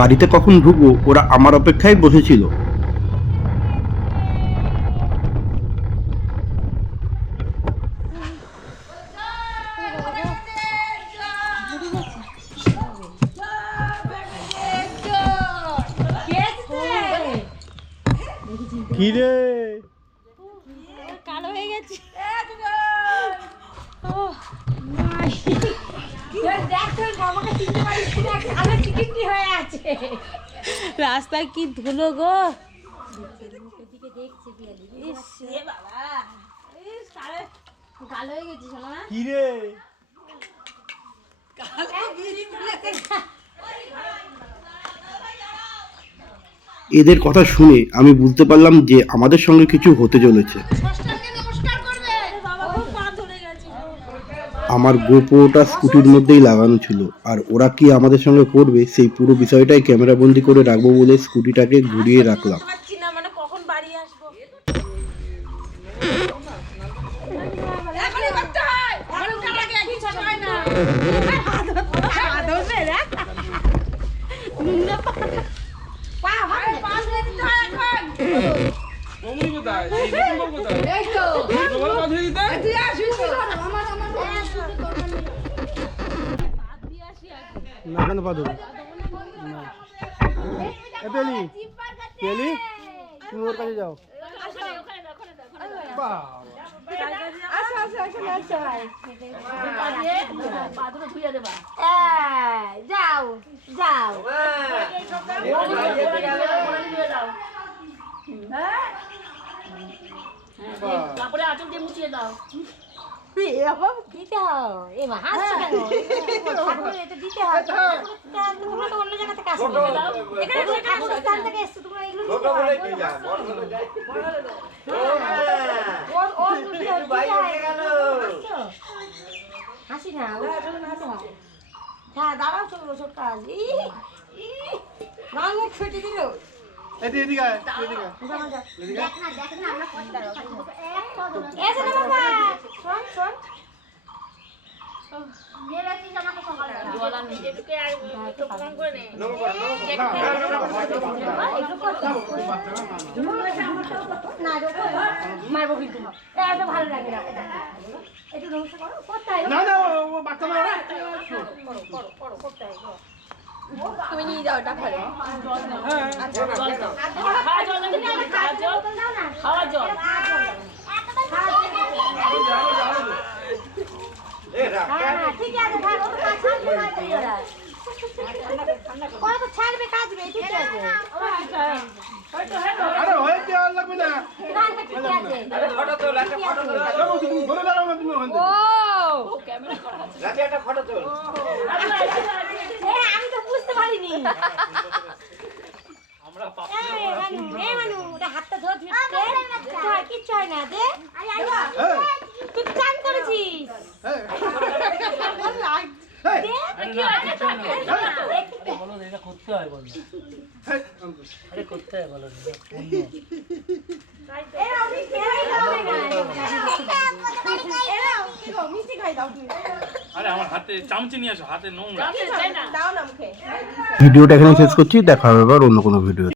বাড়িতে কখন ঢুকবো ওরা আমার অপেক্ষায় বসেছিল। কি রে? কালো হয়ে গেছে। রাস্তায় কি ধুলো গো? হয়ে এদের কথা শুনে আমি বুঝতে পারলাম যে আমাদের সঙ্গে কিছু হতে চলেছে বাবা খুব পা ধরে গেছে আমার গোপোটা স্কুটির মধ্যেই লাগানো ছিল। আর ওরা কি আমাদের সঙ্গে করবে? সেই পুরো বিষয়টাই ক্যামেরাবন্দি করে রাখব বলে স্কুটিটাকে ঘুরিয়ে রাখলাম না মানে কখন বাড়ি আসব এখনই করতে হয় এখন টাকাকে কিছু হয় না হাত ধরবে দেখ পা হয় পা ধরে দিতে হয় এখন অমনি কোথায় এই নতুন বউ কোথায় এই তো তোমার পা ধুয়ে দিতে তুই আসিস আমার আমার দিয়ে আসি আগে না কেন পাদু পেলি পেলি তুমি ওর কাছে যাও। যাও যাও তারপরে আঁচল দিয়ে মুছিয়ে দাও। দিতে হয় এ মা হাসছো কেন এটা দিতে হয় তোমরা তো অন্য জায়গা থেকে আসো এখানে তো ঠাকুর থেকে এসছো তোমরা এগুলো দিতে হয় ওর ওর দিতে দিতে। হাসছো? হাসি না ওর হয় হ্যাঁ দাঁড়াও চলবো সব কাজ ই ই রঙ ফেটে দিল এদিকে এদিকে এসে না নে না দেখো মারবো কিন্তু ভালো লাগে না একটু নমস্কার করো কোথায় না না বাচ্চা মারা। তুমি নিয়ে যাও এটা জল দাও। খাওয়া জল খাওয়া জল খাওয়া জল হ্যাঁ ঠিক আছে থাক ওটা কাজ ছাড়বে কাজবে ওরা ওরা তো ছাড়বে কাজবে ঠিক আছে আরে হয়েছে আর লাগবে না না না, ঠিক আছে ফটো তোল একটা ফটো তোল দেখো তুমি ঘুরে দাঁড়াও না তুমি ওখান থেকে। রাতে একটা ফটো তোল আমি তো বুঝতে পারিনি মানু, এই মানু, ওটা হাতটা ধর, ধর, দে। কিচ্ছু হয়, না, দে। তুই চান করেছিস। ভিডিওটা এখানে শেষ করছি দেখা হবে আবার অন্য কোনো ভিডিও